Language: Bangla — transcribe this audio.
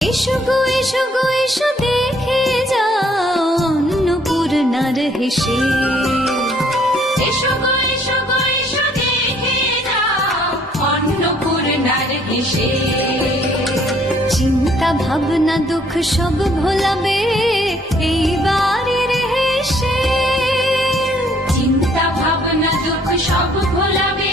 এসো গো এসো গো এসো দেখে যাও অন্নপূর্ণার হেসে। এসো গো এসো গো এসো দেখে যাও অন্নপূর্ণার হেসে। চিন্তা ভাবনা দুঃখ সব ভোলাবে এই বাড়ির হেসে। চিন্তা ভাবনা দুঃখ সব ভোলাবে